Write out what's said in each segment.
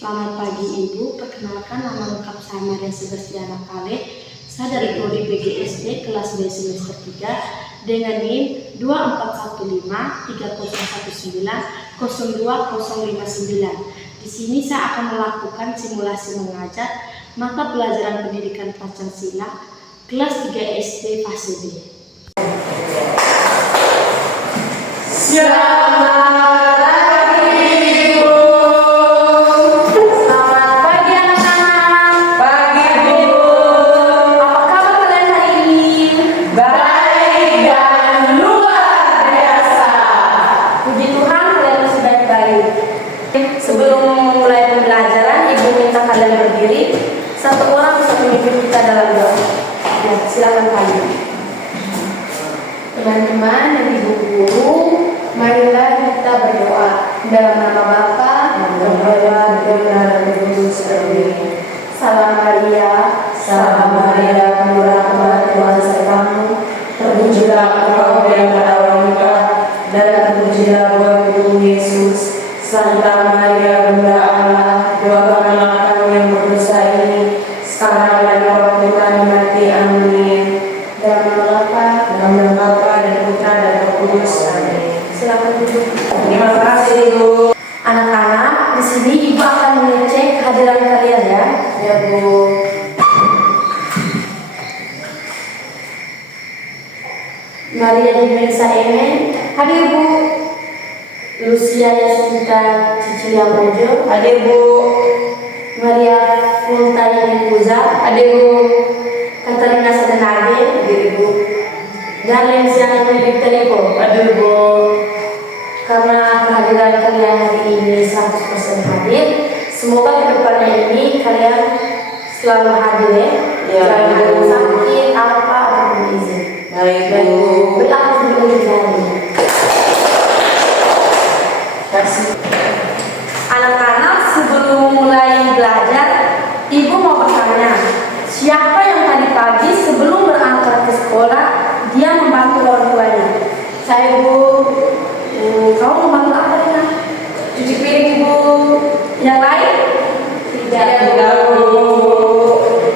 Selamat pagi Ibu, perkenalkan nama lengkap saya Maria Sebastiana Kale. Saya dari Prodi PGSD kelas B semester 3 dengan NIM 2415-3019-02059. Di sini saya akan melakukan simulasi mengajar mata pelajaran pendidikan Pancasila kelas 3 SD fase B. Sebelum mulai pembelajaran, Ibu minta kalian berdiri. Satu orang bisa memimpin kita dalam doa. Ya, silakan kalian. Teman-teman dan Ibu guru, marilah kita berdoa dalam nama Bapa dan Putra dan Roh Kudus. Amin. Salam Maria, penuh rahmat, Tuhan sertamu. Terpujilah Engkau di antara wanita, dan terpujilah buah tubuhmu Yesus. Santa Maria Bunda Allah, doakanlah kami yang berdosa ini, sekarang dan waktu kami mati. Amin. Dalam nama Bapa dan Putra dan Roh Kudus. Amin. Silakan duduk. Terima kasih Ibu. Anak-anak, di sini Ibu akan mengecek kehadiran kalian ya. Ya Bu. Maria Dimensa Emen, hadir Bu. Lucia Yasunta Cicilia Mojo, hadir Bu. Maria Fultani Puza, hadir Bu. Katarina Sadenage, hadir Bu. Dan Lensiana Victorico, hadir Bu. Karena kehadiran kalian hari ini 100% hadir, semoga kedepannya ini kalian selalu hadir ya. Jangan ada sakit apa ataupun izin. Baik Bu. Berlaku sebelum hari. Anak-anak, sebelum mulai belajar, Ibu mau bertanya, siapa yang tadi pagi sebelum berangkat ke sekolah dia membantu orang tuanya? Saya Bu. Kamu membantu apa ya? Cuci piring Ibu. Yang lain? Tidak Bu.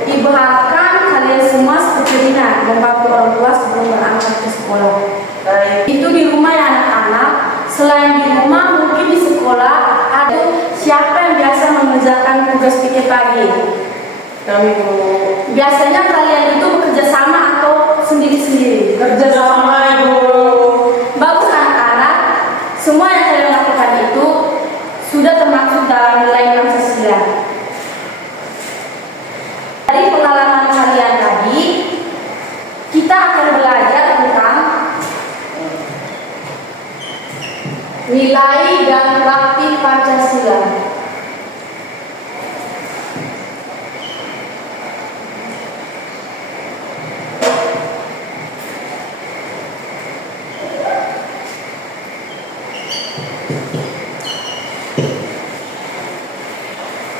Ibu harapkan kalian semua seperti Rina, membantu orang tua sebelum berangkat ke sekolah. Baik. Itu di rumah ya anak-anak. Selain di rumah, mungkin di sekolah ada siapa yang biasa mengerjakan tugas pikir pagi? Kami Bu. Biasanya kalian itu bekerja sama atau sendiri-sendiri? Kerja sama Ibu. Bagus anak-anak. Semua yang kalian lakukan itu sudah termasuk dalam nilai Pancasila. Dari pengalaman kalian tadi, kita akan belajar tentang nilai dan praktik Pancasila.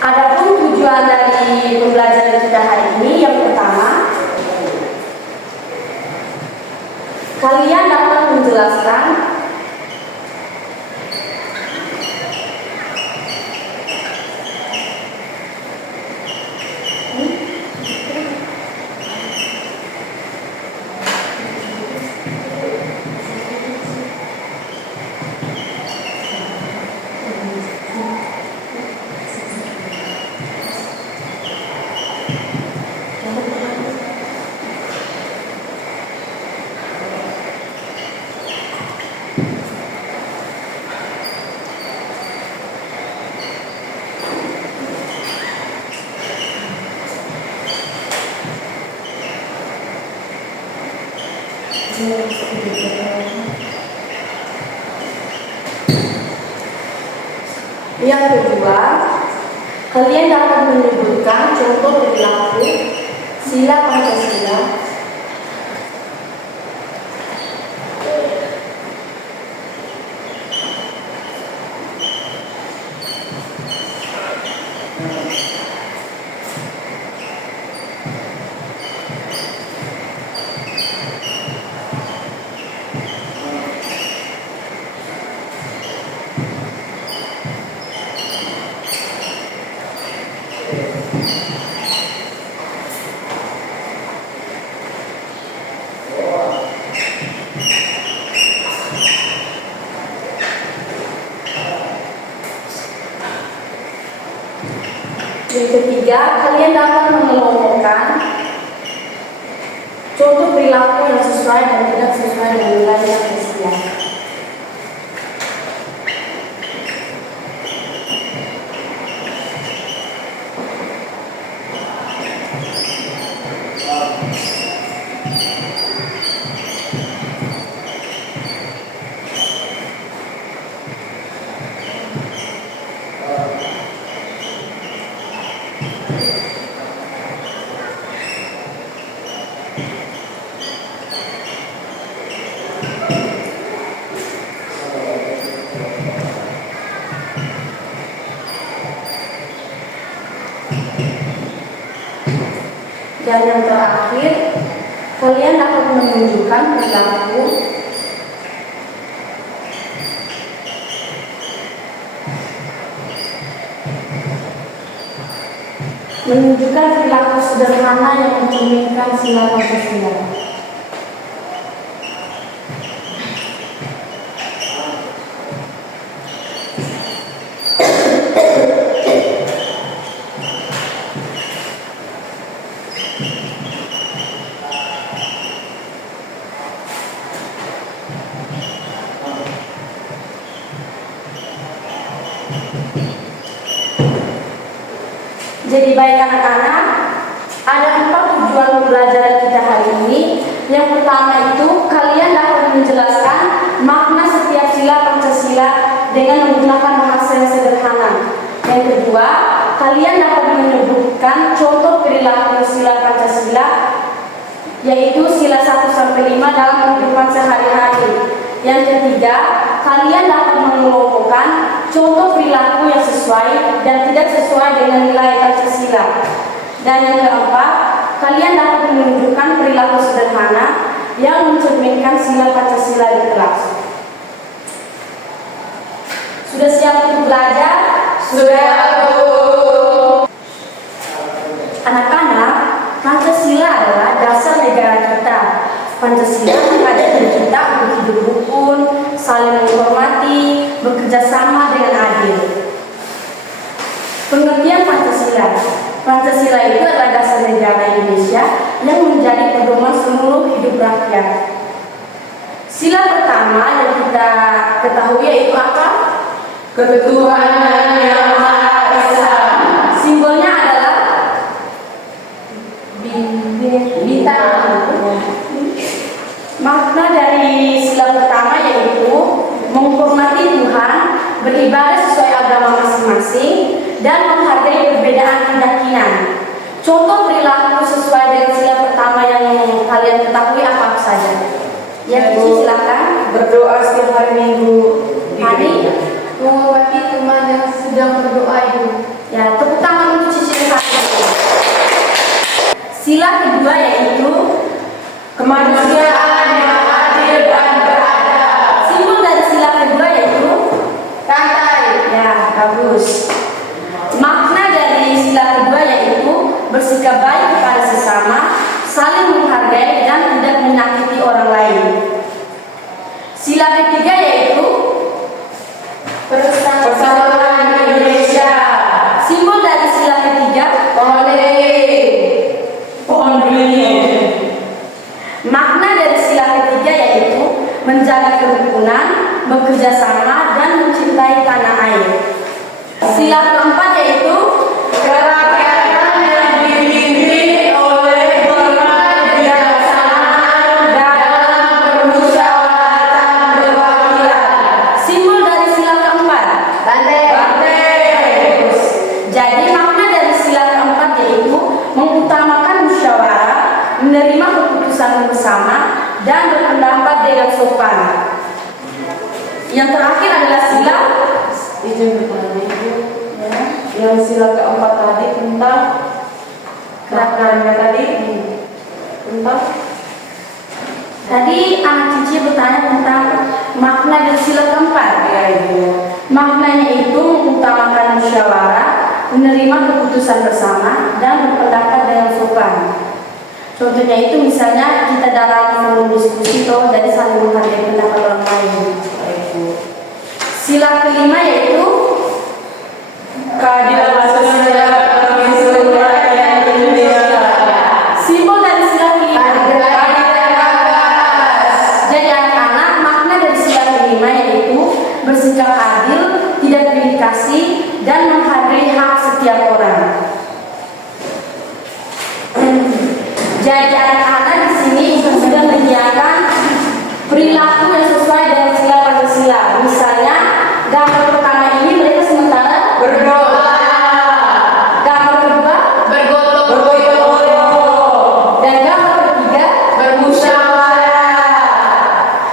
Adapun tujuan dari pembelajaran kita hari ini, yang pertama, kalian dapat menjelaskan yang kedua, kalian dapat menyebutkan contoh perilaku sila Pancasila Yang ketiga, kalian dapat mengelompokkan contoh perilaku yang sesuai dan tidak sesuai dengan nilai Pancasila. Dan yang terakhir, kalian dapat menunjukkan perilaku sederhana yang mencerminkan sila Pancasila. Jadi baik anak-anak, ada 4 tujuan pembelajaran kita hari ini. Yang pertama itu, kalian dapat menjelaskan makna setiap sila Pancasila dengan menggunakan bahasa yang sederhana. Yang kedua, kalian dapat menyebutkan contoh perilaku sila Pancasila, yaitu sila 1-5 dalam kehidupan sehari-hari. Yang ketiga, kalian dapat mengelompokkan contoh perilaku yang sesuai dan tidak sesuai dengan nilai Pancasila. Dan yang keempat, kalian dapat menunjukkan perilaku sederhana yang mencerminkan sila Pancasila di kelas. Sudah siap untuk belajar? Sudah, Bu. Anak-anak, Pancasila adalah dasar negara kita. Pancasila mengajari kita untuk hidup rukun, saling menghormati, bekerja sama dengan adil. Pengertian Pancasila. Pancasila itu adalah dasar negara Indonesia yang menjadi pedoman seluruh hidup rakyat. Sila pertama yang kita ketahui yaitu apa? Ketuhanan Yang Maha Esa. Simbolnya adalah bintang. Makna dari sila pertama yaitu menghormati Tuhan, beribadah sesuai agama masing-masing, dan menghargai perbedaan keyakinan. Contoh perilaku sesuai dengan sila pertama yang kalian ketahui apa saja? Ya, Cici silakan. Berdoa setiap hari Minggu. Hari Menghormati teman yang sedang berdoa itu. ya, tepuk tangan untuk Cici yang satu. Sila kedua yaitu Kemanusiaan yang adil dan beradab. simbol dari sila kedua yaitu Santai. ya, bagus. Makna dari sila kedua yaitu bersikap baik kepada sesama, saling menghargai dan tidak menyakiti orang lain. Sila ketiga yaitu Persatuan Indonesia. simbol dari sila ketiga Pohon beringin. makna dari sila ketiga yaitu menjaga kerukunan, bekerja sama, dan mencintai tanah air. Sila keempat yaitu Kerakyatan yang dipimpin oleh kebijaksanaan dalam permusyawaratan perwakilan. simbol dari sila keempat. Banteng. Jadi makna dari sila keempat yaitu mengutamakan musyawarah, menerima keputusan bersama, dan berpendapat dengan sopan. Yang terakhir adalah sila Izin bertanya Ibu, yang sila keempat tadi tentang maknanya tadi tentang Tadi anak Cici bertanya tentang makna dari sila keempat. ya Ibu. Maknanya itu mengutamakan musyawarah, menerima keputusan bersama, dan berpendapat dengan sopan. Contohnya itu misalnya kita dalam forum diskusi jadi saling menghargai pendapat orang lain. Sila kelima yaitu keadilan sosial bagi seluruh rakyat Indonesia. Simbol dari sila kelima jadi anak-anak, makna dari sila kelima yaitu bersikap adil, tidak pilih kasih, dan menghargai hak setiap orang. Jadi anak-anak di sini sudah menyediakan perilaku yang sesuai dengan sila Pancasila. Misalnya gambar pertama ini mereka sementara berdoa. Gambar kedua bergotong royong. Dan gambar ketiga bermusyawarah.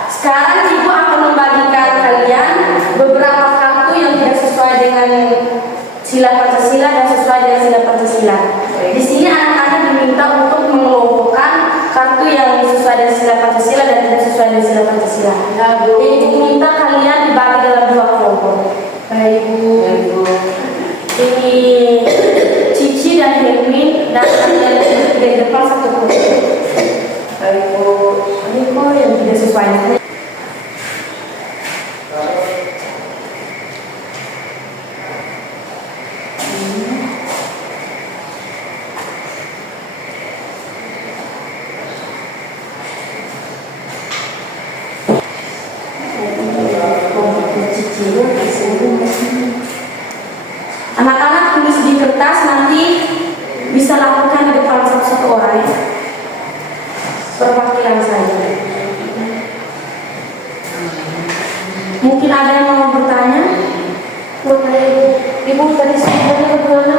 Sekarang ibu akan membagikan kalian beberapa kartu yang tidak sesuai dengan sila Pancasila dan sesuai dengan sila Pancasila. Di sini anak-anak diminta untuk mengelompokkan kartu yang sesuai dengan sila Pancasila dan tidak sesuai dengan sila Pancasila. Ibu minta kalian dibagi dalam 2 kelompok. Baik Bu. Ini Cici dan Hermin dan kalian di depan 1 kelompok. Baik Bu. Ini kok yang tidak sesuai. Anak-anak tulis di kertas, nanti bisa lakukan di depan satu-satu orang ya. Perwakilan saja. Mungkin ada yang mau bertanya? Ibu tadi suaranya bagaimana?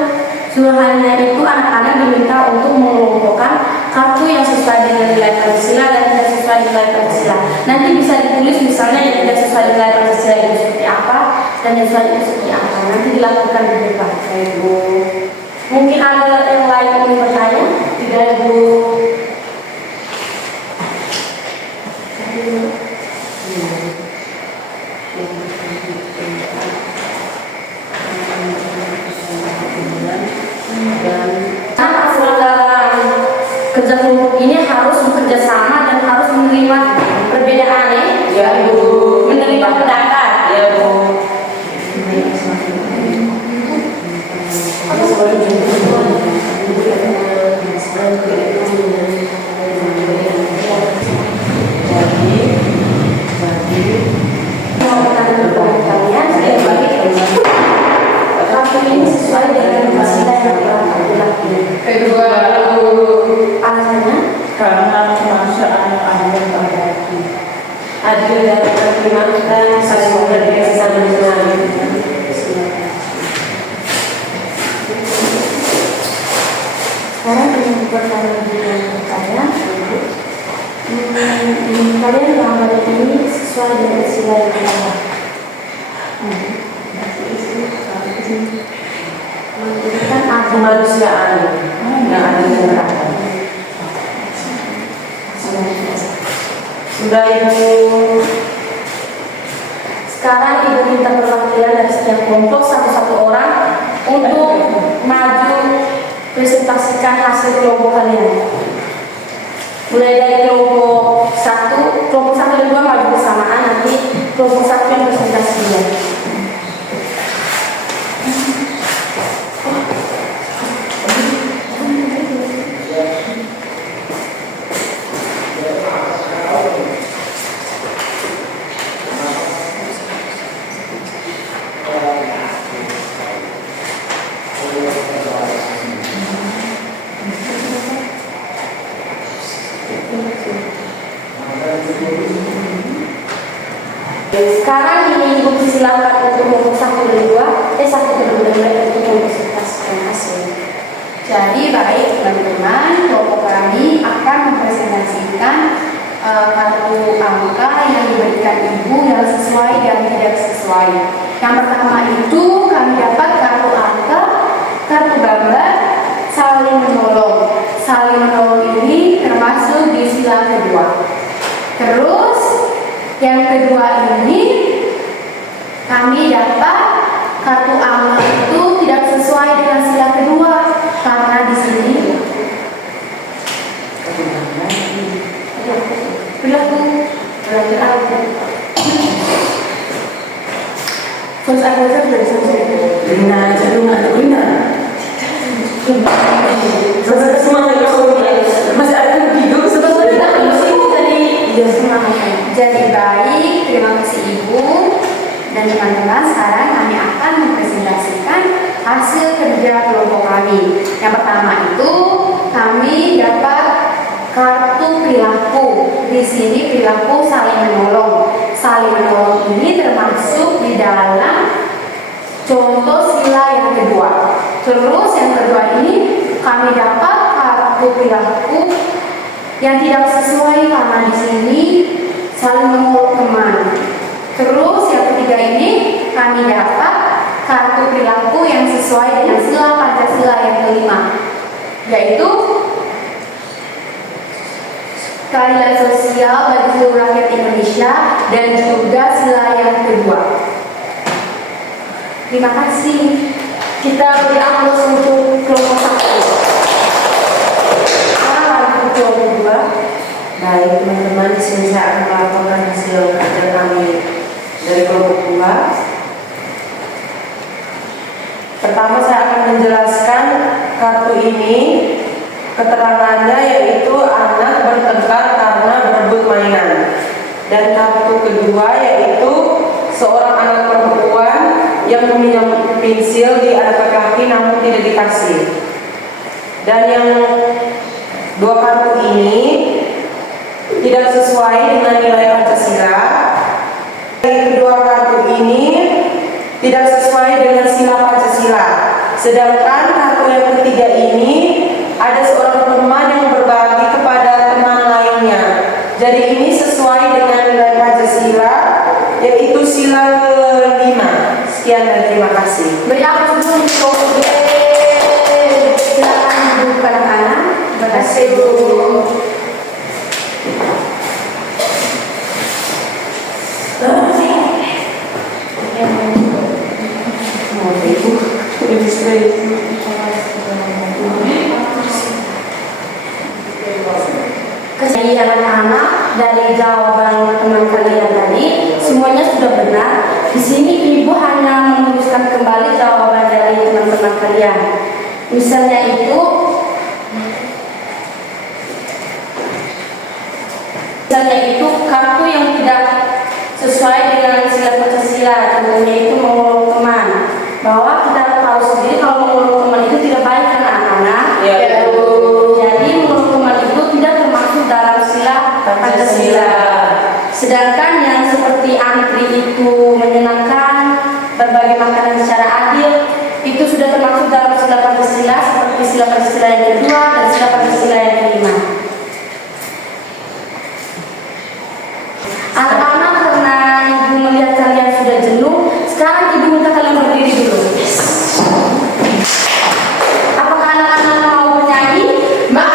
Suaranya itu anak-anak diminta untuk mengelompokkan kartu yang sesuai dengan nilai Pancasila dan tidak sesuai dengan nilai Pancasila. Nanti bisa ditulis misalnya yang tidak sesuai dengan nilai Pancasila itu seperti apa dan yang sesuai itu seperti apa. Nanti dilakukan di depan. Ibu. Mungkin ada yang lain yang mau bertanya? Tidak, Ibu. Kerja kelompok ini harus bekerja sama dan harus menerima perbedaan ya Bu, menerima pendapat ya Bu. Ini sesuai dengan Pancasila yang telah kedua. Alasannya karena kemanusiaan yang adil pada hati. Adil dalam pertimbangan saling menghargai sesama dengan. Sekarang yang pertanyaan dengan kalian, kalian gambar ini sesuai dengan sila yang pertama. Memberikan kemanusiaan yang adil dan beradab. Sudah Ibu. Sekarang Ibu minta perwakilan dari setiap kelompok satu-satu orang untuk maju presentasikan hasil kelompok kalian. Mulai dari kelompok 1 dan 2 maju bersamaan, nanti kelompok 1 yang presentasinya. Sekarang ini Ibu silakan untuk kelompok 1 dan 2, 1 dan 2 untuk mempresentasikan hasil. Jadi baik teman-teman, kelompok kami akan mempresentasikan kartu angka yang diberikan Ibu yang sesuai dan tidak sesuai. Yang pertama itu kami dapat kartu angka, kartu gambar, saling menolong. Saling menolong ini termasuk di sila kedua. Terus yang kedua ini kami dapat kartu angka itu tidak sesuai dengan Yang pertama itu kami dapat kartu perilaku. Di sini perilaku saling menolong. Saling menolong ini termasuk di dalam contoh sila yang kedua. Terus yang kedua ini kami dapat kartu perilaku yang tidak sesuai karena di sini saling memeluk teman. Terus yang ketiga ini kami dapat kartu perilaku yang sesuai dengan sila Pancasila yang kelima, yaitu keadilan sosial bagi seluruh rakyat Indonesia dan juga sila yang kedua. Terima kasih. Kita beri aplaus untuk kelompok 1. Sekarang lanjut ke kelompok 2. Baik teman-teman, di sini saya akan melaporkan hasil kerja kami dari kelompok 2. Pertama saya akan menjelaskan kartu ini. Keterangannya yaitu anak bertengkar karena berebut mainan. Dan kartu kedua yaitu seorang anak perempuan yang meminjam pensil di anak laki-laki namun tidak dikasih. Dan yang dua kartu ini tidak sesuai dengan nilai Pancasila. Kedua kartu ini tidak sesuai dengan sila Pancasila. Sedangkan kartu yang ketiga ini ada seorang teman yang berbagi kepada teman lainnya. Jadi ini sesuai dengan nilai Pancasila, yaitu sila kelima. Sekian dan terima kasih. Beri aplaus dulu untuk kelompok B. Silakan duduk anak-anak. Terima kasih Bu. Kesanyi anak-anak dari jawaban teman kalian tadi semuanya sudah benar. Di sini ibu hanya meluruskan kembali jawaban dari teman-teman kalian. Misalnya itu kartu yang tidak sesuai dengan sila Pancasila, contohnya itu mengurung teman. Bahwa kita tahu sendiri kalau mengurung teman itu tidak baik kan anak-anak. Ya. Jadi mengurung teman itu tidak termasuk dalam sila Pancasila. Sedangkan yang seperti antri itu menyenangkan, berbagi makanan secara adil, itu sudah termasuk dalam sila Pancasila seperti sila Pancasila yang kedua dan sila Pancasila yang kelima. Anak-anak, karena ibu melihat kalian sudah jenuh, sekarang ibu minta kalian berdiri dulu. Apakah anak-anak mau bernyanyi? Mau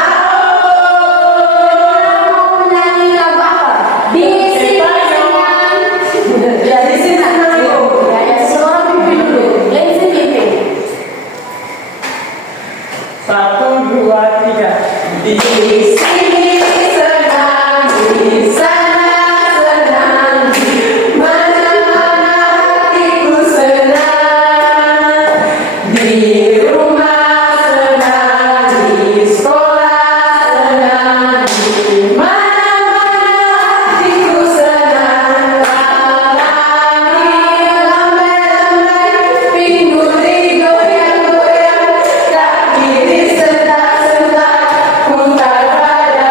bernyanyi lagu apa? Di sini dengan ya di sini dulu. Ya seorang pimpin dulu. Lazy pimpin. 1, 2, 3. Di sini senang, di sana senang, di mana-mana hatiku senang. Di rumah senang, di sekolah senang, di mana-mana hatiku senang. Lambai, lambai, pinggul digoyang-goyang, kaki disentak-sentak, putar badan.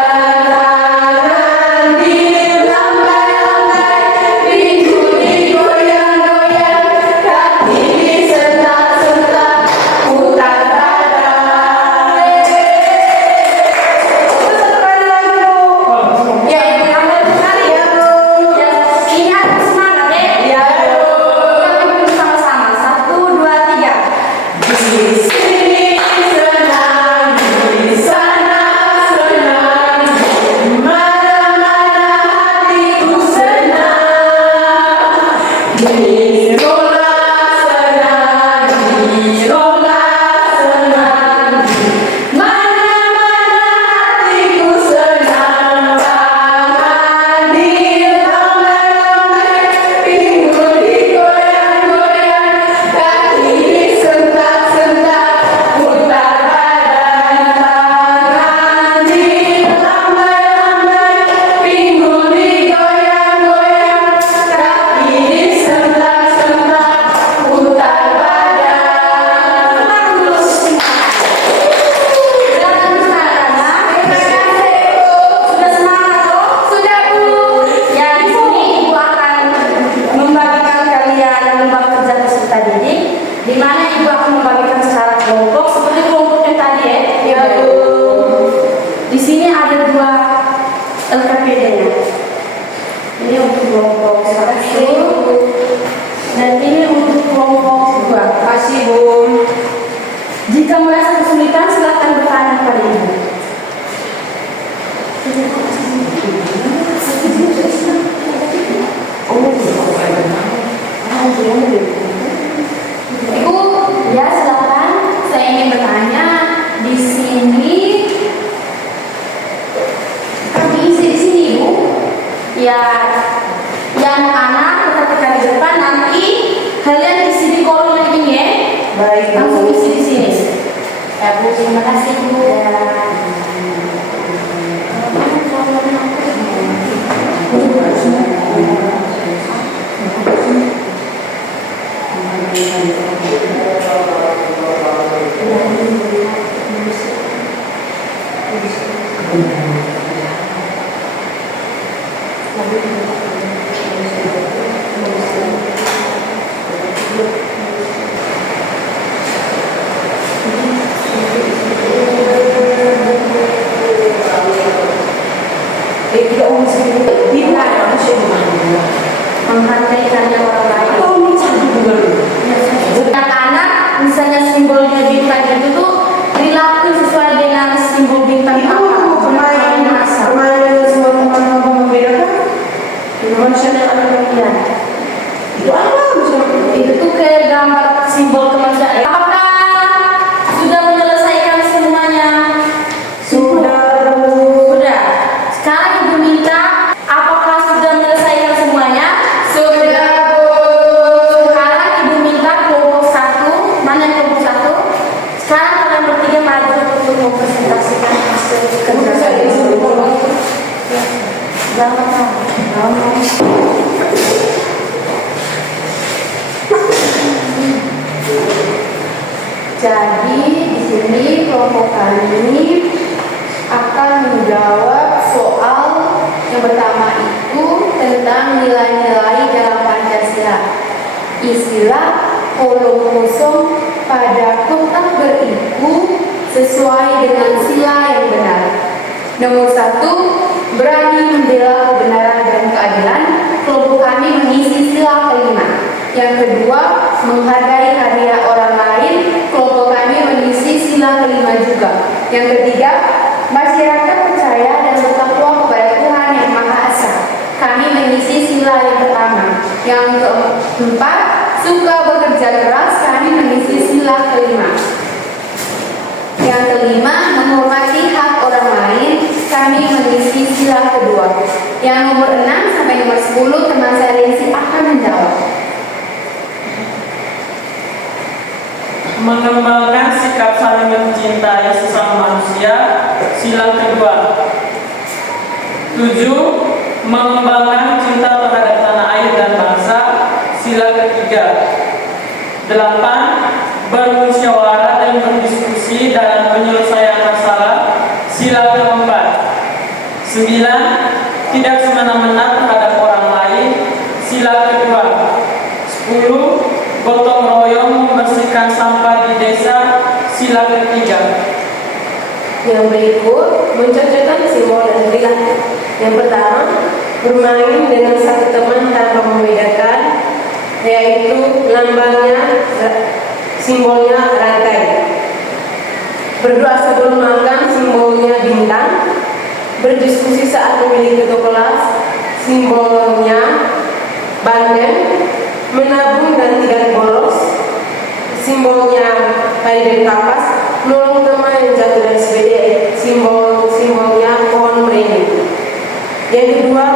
merasa kesulitan, silakan bertanya pada ibu. Ibu, ya silakan. Saya ingin bertanya di sini. Kami isi di sini, Ibu. Ya, yang anak ketika di depan, nanti kalian isi di kolom ini ya. Baik, Langsung Bu. isi di sini. Ya Bu, terima kasih Bu. Tidak usah tidak Menghargai karya orang lain. usah. Anak misalnya simbolnya bintang itu tuh perilaku sesuai dengan simbol bintang apa. Permainan semua teman apa membedakan? Manusia yang ada bagian. Itu apa? Itu tuh kayak gambar simbol kemanusiaan. Apakah sudah menyelesaikan semuanya? Sudah. Sudah. Sekarang ibu minta, apakah sudah menyelesaikan semuanya? Sudah Bu. Sekarang ibu minta kelompok satu, mana yang kelompok satu? Sekarang kalian bertiga maju untuk mempresentasikan hasil kerja kalian. Jangan. Jadi di sini kelompok kami akan menjawab soal yang pertama itu tentang nilai-nilai dalam Pancasila. Isilah kolom kosong pada kotak beriku sesuai dengan sila yang benar. Nomor 1, berani membela kebenaran dan keadilan. Kelompok kami mengisi sila kelima. Yang kedua, menghargai karya orang lain. Kelompok kami mengisi sila kelima juga. Yang ketiga, masyarakat percaya dan bertakwa kepada Tuhan Yang Maha Esa. Kami mengisi sila yang pertama. Yang keempat, suka bekerja keras. Kami mengisi sila kelima. Yang kelima, menghormati hak orang lain. Kami mengisi sila kedua. Yang nomor 6 sampai nomor 10 teman saya Rensi akan menjawab. Mengembangkan sikap saling mencintai sesama manusia, sila kedua. 7. Mengembangkan cinta terhadap tanah air dan bangsa, sila ketiga. 8. Bermusyawarah dan berdiskusi dalam penyelesaian masalah, sila keempat. 9. Tidak semena-mena terhadap orang lain, sila kedua. 10. Gotong royong membersihkan sampah di desa, sila ketiga. Yang berikut mencocokkan simbol dan perilaku. Yang pertama, bermain dengan satu teman tanpa membedakan, yaitu lambangnya simbolnya rantai. Berdoa sebelum makan, simbolnya bintang. Berdiskusi saat memilih ketua kelas, simbolnya banden. Menabung dan tidak bolos, simbolnya padi dan kapas. Menolong teman yang jatuh dari sepeda, simbolnya pohon beringin. Yang kedua,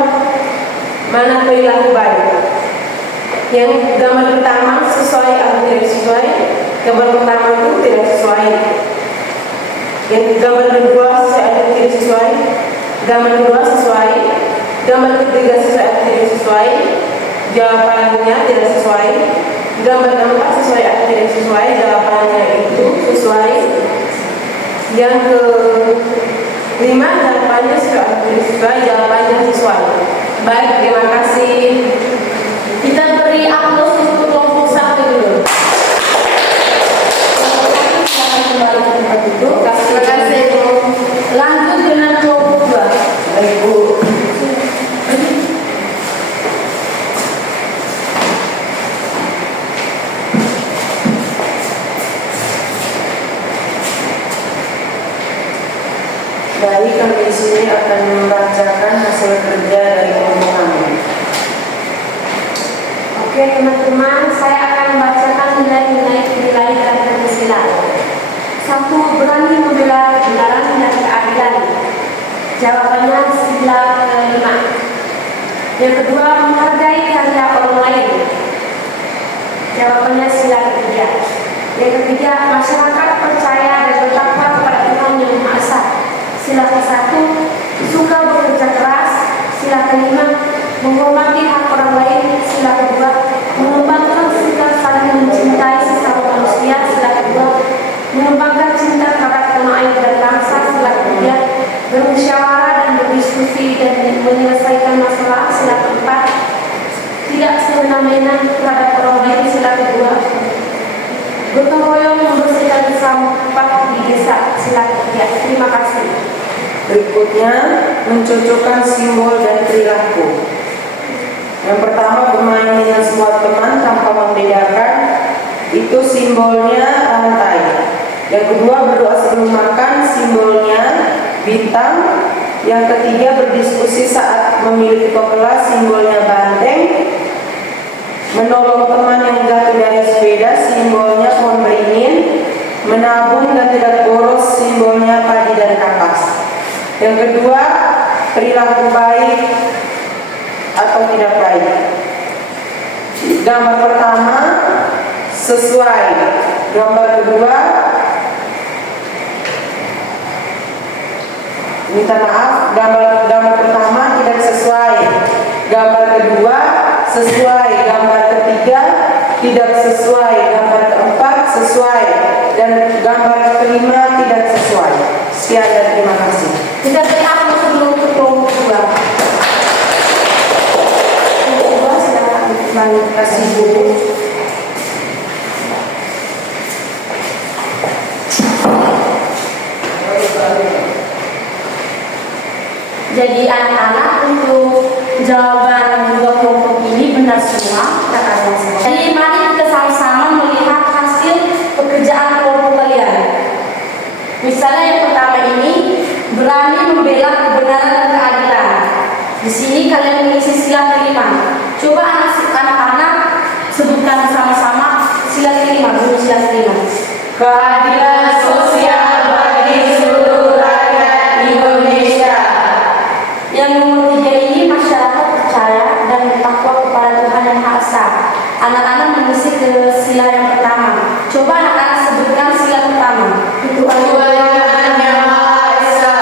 mana perilaku baik. Yang gambar pertama sesuai atau tidak sesuai. Gambar pertama itu tidak sesuai. Yang gambar kedua sesuai atau tidak sesuai. Gambar kedua sesuai. Gambar ketiga sesuai atau tidak sesuai. Jawabannya tidak sesuai. Gambar keempat sesuai atau tidak sesuai. Jawabannya itu sesuai. Yang kelima, jawabannya sesuai atau tidak sesuai. Jawabannya sesuai. Baik, terima kasih. Kita beri aplaus untuk kelompok satu dulu. Silakan kembali ke tempat duduk. Terima kasih Bu. Lanjut dengan kelompok dua. Baik, Bu. Baik, kami di sini akan membacakan hasil kerja dari kelompok kami. Oke teman-teman, saya akan membacakan nilai-nilai dari Pancasila. 1. Berani membela kebenaran dan keadilan. Jawabannya sila kelima. Yang kedua, menghargai karya orang lain. Jawabannya sila ketiga. Yang ketiga, masyarakat percaya dan bertakwa kepada Tuhan Yang Maha Esa. Sila ke-1, suka bekerja keras. Sila kelima, menghormati hak orang lain. Sila kedua, mengembangkan sikap saling mencintai sesama manusia. Sila kedua, mengembangkan cinta terhadap tanah air dan bangsa. Sila ketiga, bermusyawarah dan berdiskusi dan menyelesaikan masalah. Sila keempat, tidak semena-mena terhadap orang lain. Sila kedua, gotong royong membersihkan sampah di desa. Sila ketiga. Terima kasih. Berikutnya, mencocokkan simbol dan perilaku. Yang pertama, bermain dengan semua teman tanpa membedakan. Itu simbolnya rantai. Yang kedua, berdoa sebelum makan. Simbolnya bintang. Yang ketiga, berdiskusi saat memilih ketua kelas. Simbolnya banteng. Menolong teman yang jatuh dari sepeda. Simbolnya pohon beringin. Menabung dan tidak boros. Simbolnya padi dan kapas. Yang kedua, perilaku baik atau tidak baik. Gambar pertama, sesuai. Gambar kedua, minta maaf, gambar pertama tidak sesuai. Gambar kedua, sesuai. Gambar ketiga, tidak sesuai. Gambar keempat, sesuai. Dan gambar kelima, tidak sesuai. Sekian dan terima kasih. Kita berikan sebelum kelompok kedua. Kedua silakan. Terima kasih Bu. Jadi anak-anak, untuk jawaban dua kelompok ini benar semua, kata semua. Jadi mari kita sama-sama melihat hasil pekerjaan kelompok kalian. Misalnya yang pertama ini, berani membela kebenaran dan keadilan. Di sini kalian mengisi sila kelima. Coba anak-anak sebutkan sama-sama sila kelima. Dulu sila kelima. Keadilan sosial bagi seluruh rakyat Indonesia. Yang nomor 3 ini, masyarakat percaya dan bertakwa kepada Tuhan Yang Maha Esa. Anak-anak mengisi ke sila yang pertama. Coba anak-anak sebutkan sila pertama. Tuhan Yang Maha Esa.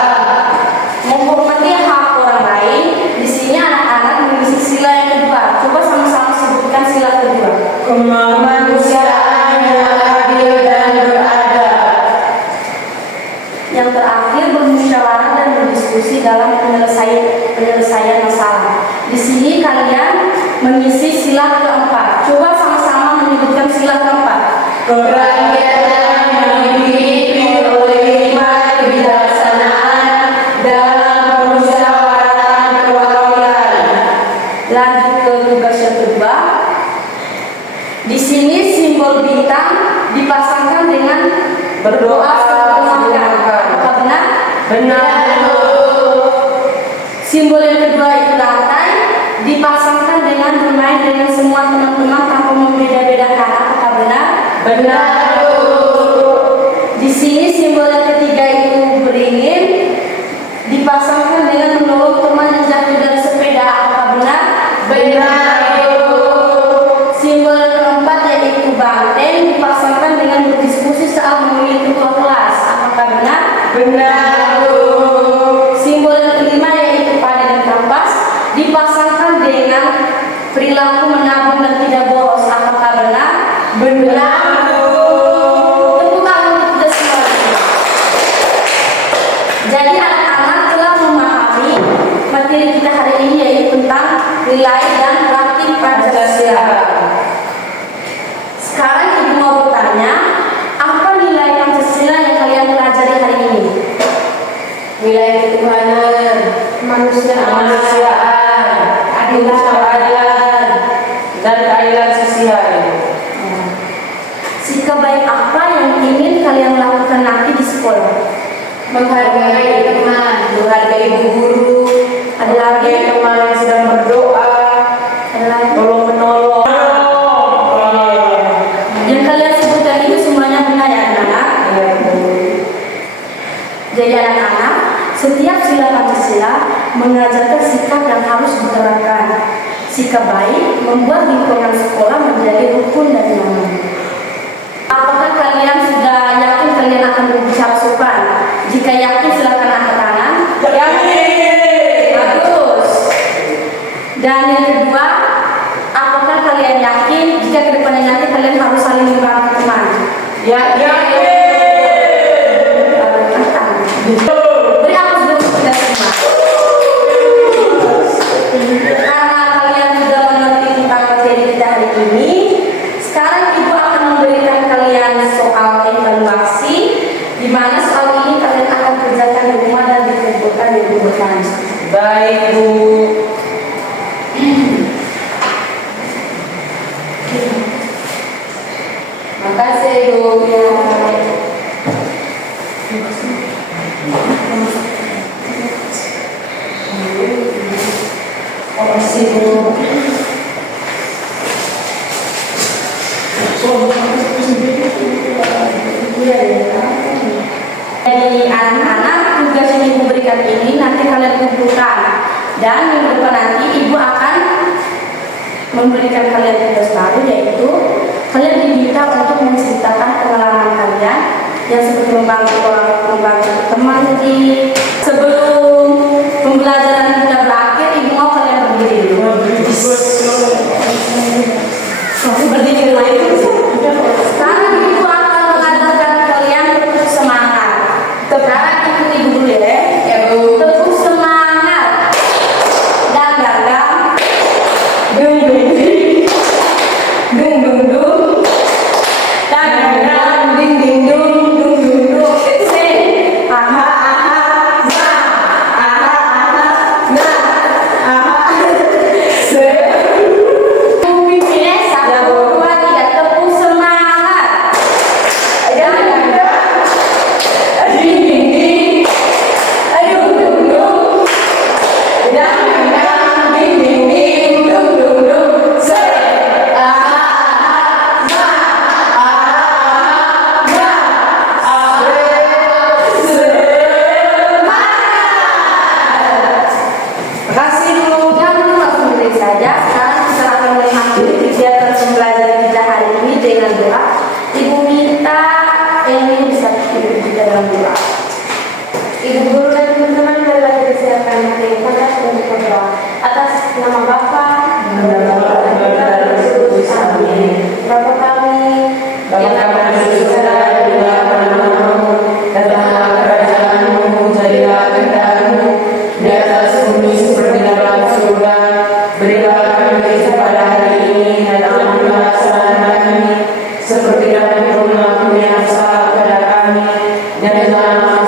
Menghormati hak orang lain. Di sini anak-anak mengisi sila yang kedua. Coba sama-sama sebutkan sila kedua. Kemanusiaan yang adil dan beradab. Yang terakhir, bermusyawarah dan berdiskusi dalam penyelesaian masalah. Di sini kalian mengisi sila keempat. Coba sama-sama menyebutkan sila keempat. Kerakyatan yang dipimpin oleh hikmat kebijaksanaan dalam permusyawaratan perwakilan. Lanjut ke tugas yang kedua. Di sini simbol bintang dipasangkan dengan berdoa sebelum makan. Apakah benar? Benar. Simbol yang kedua itu rantai, dipasangkan dengan bermain dengan semua teman-teman tanpa membeda-bedakan. Apakah benar? Benar. Di sini simbol yang ketiga itu beringin, dipasangkan dengan menolong teman yang jatuh dari sepeda. Apakah benar? Benar. Simbol yang keempat yaitu banteng, dipasangkan dengan berdiskusi saat memilih ketua kelas. Apakah benar? Benar. Simbol yang kelima yaitu padi dan kapas, dipasangkan dengan perilaku menabung dan tidak boros. Apakah benar? Benar. Tepuk tangan untuk kita semua. Menghargai teman. menghargai ibu guru, ada lagi Menghargai teman yang sedang berdoa, ada lagi. tolong menolong. Yang kalian sebutkan itu semuanya benar ya anak-anak? Jadi anak-anak, setiap sila Pancasila mengajarkan sikap yang harus diterapkan. Sikap baik membuat lingkungan sekolah menjadi rukun dan nyaman. Apakah kalian sudah yakin kalian akan berbicara sopan? Jika yakin silakan angkat tangan. Bagus. Dan yang kedua, apakah kalian yakin jika kedepannya nanti kalian harus saling membantu teman? Beri aku dulu kita semua. Karena kalian sudah mengerti tentang materi kita hari ini, sekarang ibu akan memberikan kalian soal evaluasi, di mana soal ini kalian akan kerjakan di rumah dan dikumpulkan di rumah. Baik, Bu. Makasih Bu. Makasih Bu. Jadi anak-anak, tugas yang ibu berikan ini nanti kalian kumpulkan, dan minggu depan nanti ibu akan memberikan kalian tugas baru, yaitu kalian diminta untuk menceritakan pengalaman kalian yang seperti membantu teman. Jadi sebelum pembelajaran kita berakhir, ibu mau kalian berdiri dulu. Berdiri lagi. Sekarang ibu akan mengajarkan kalian tepuk semangat. Sekarang ikut ibu dulu ya. Ya Bu. Tepuk semangat. Dan gagang. Dung dung ding. Dung dung dung. Dan gagang. Ding ding dung. Dung dung dung. Sing. Aha aha. Nah. Aha aha. Nah. Aha. Sing. Pimpinnya 1, 2, 3. Tepuk semangat. Dan gagang. Ding ding ding. Aduh dung dung. Dan gagang. Ding ding ding. Dung dung dung. Sing. Aha aha. Nah. Aha aha. Nah. Makasih, Bu. Jangan dulu langsung berdiri saja. Sekarang kita akan mengakhiri kegiatan pembelajaran kita hari ini dengan doa. Ibu minta ini bisa ibu kita dalam doa. Ibu guru dan teman-teman marilah kita siapkan materi pada untuk berdoa atas nama Bapa dan Putra dan Roh Kudus. Amin. Bapa kami yang ada di surga, Namamu, datanglah kerajaanmu, jadilah kehendakmu di atas bumi seperti dalam surga. Berilah kami pada hari ini dan ampunilah kesalahan kami, seperti kami pun mengampuni yang salah kepada kami, dan janganlah